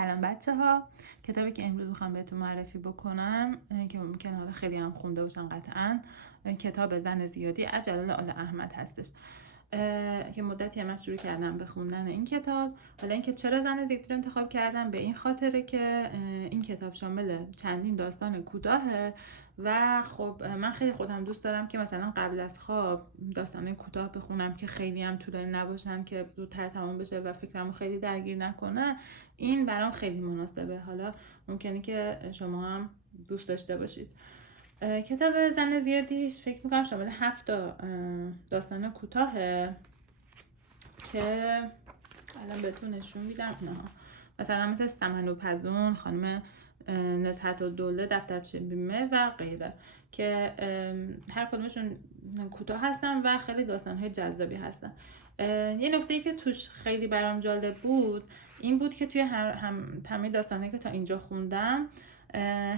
سلام بچه ها. کتابی که امروز میخوام بهتون معرفی بکنم که ممکنه حالا خیلی هم خونده باشن قطعا، کتاب زن زیادی از جلال آل احمد هستش که مدتی هم شروع کردم به خوندن این کتاب. حالا اینکه چرا زن زیادی رو انتخاب کردم، به این خاطره که این کتاب شامل چندین داستان کوتاهه و خب من خیلی خودم دوست دارم که مثلا قبل از خواب داستانه کوتاه بخونم که خیلی هم طولانی نباشن، که زودتر تمام بشه و فکرمو خیلی درگیر نکنه. این برام خیلی مناسبه. حالا ممکنه که شما هم دوست داشته باشید. کتاب زن زیادی فکر میکنم شامل 7 داستان کوتاهه که الان بهتون نشون میدم. اینها مثلا مثل سمن و پزون، خانم نزهت الدوله، دفترچه بیمه و غیره، که هر کدومشون کوتاه هستن و خیلی داستان‌های جذابی هستن. یه نکته‌ای که توش خیلی برام جالب بود این بود که توی همه داستان‌هایی که تا اینجا خوندم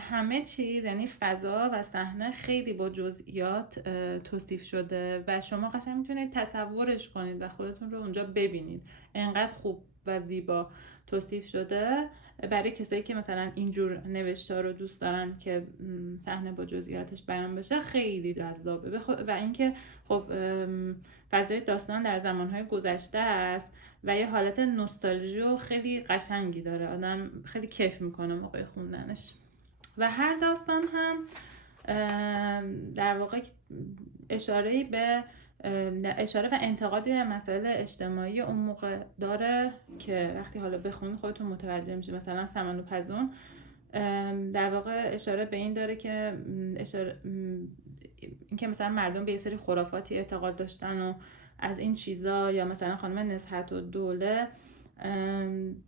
همه چیز، یعنی فضا و صحنه، خیلی با جزئیات توصیف شده و شما قشنگ میتونید تصورش کنید و خودتون رو اونجا ببینید. انقدر خوب و زیبا توصیف شده برای کسایی که مثلا اینجور نوشتار رو دوست دارن که صحنه با جزئیاتش بیان بشه. خیلی جذابه و اینکه خب فضای داستان در زمانهای گذشته است و یه حالت نوستالژی و خیلی قشنگی داره، آدم خیلی کیف میکنه موقع خوندنش. و هر داستان هم در واقع اشاره و انتقادی به مسائل اجتماعی اون موقع داره که وقتی حالا بخونید خودتون متوجه میشید. مثلا سمن و پزون در واقع اشاره به این داره که اینکه مثلا مردم به یه سری خرافاتی اعتقاد داشتن و از این چیزا، یا مثلا خانم نزهت الدوله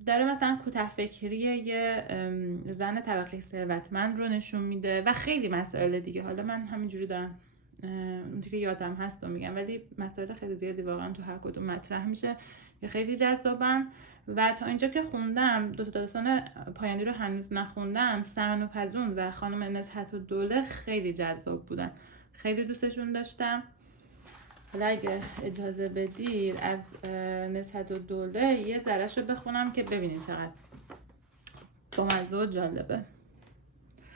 داره مثلا کوته فکری یه زن طبقه ثروتمند رو نشون میده و خیلی مسائل دیگه. حالا من همینجوری دارم اون که یادم هست و میگم، ولی مسائل خیلی زیادی واقعا تو هر کدوم مطرح میشه که خیلی جذابن. و تا اینجا که خوندم، دو تا داستان پایانی رو هنوز نخوندم، سمن و پزون و خانم نزهت الدوله خیلی جذاب بودن، خیلی دوستشون داشتم. حالا اگه اجازه بدید از نزهت الدوله یه ذره‌شو بخونم که ببینید چقدر بامزه و جالبه.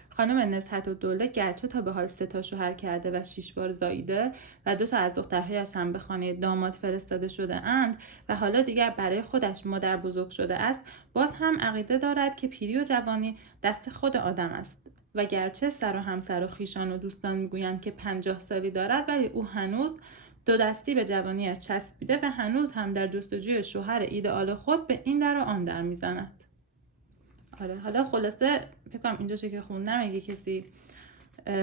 خانم نزهت الدوله گرچه تا به حال 3 شوهر کرده و 6 بار زاییده و 2 از دخترهایش هم به خانه داماد فرستاده شده اند و حالا دیگر برای خودش مادر بزرگ شده است، باز هم عقیده دارد که پیری و جوانی دست خود آدم است و گرچه سر و همسر و خویشان و دوستان میگویند که 50 سالی دارد، ولی او هنوز 2 دستی به جوانیش چسبیده و هنوز هم در جستجوی شوهر ایدئال خود به این در و آن در میزند. آره، حالا خلاصه فکر کنم اینجا که خوندم اگه کسی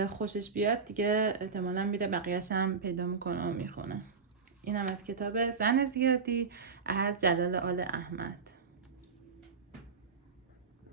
خوشش بیاد دیگه احتمالاً میره بقیه‌اش هم پیدا میکنه و میخونه. اینم از کتاب زن زیادی از جلال آل احمد.